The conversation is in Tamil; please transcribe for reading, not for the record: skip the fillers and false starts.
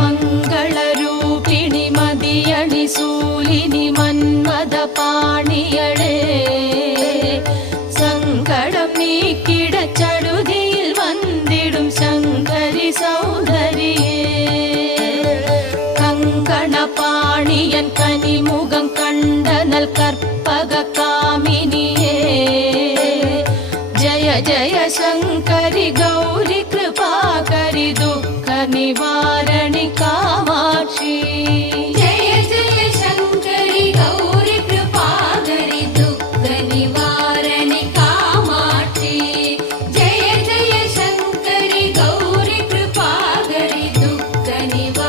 மங்களரூபிணி மதியணி சூலினி மன்மத பாணியளே சங்கடம் நீக்கிட சடுதியில் வந்திடும் சங்கரி சௌந்தரியே கங்கண பாணியன் கனிமுகம் கண்டனல் கற்பக காமினியே जय जय शंकरि गौरी कृपाकरि दुःख निवारणि कामाक्षी जय जय शंकरि गौरी कृपाकरि दुःख निवारणि कामाक्षी जय जय शंकरि गौरी कृपाकरि दुःख निवारणि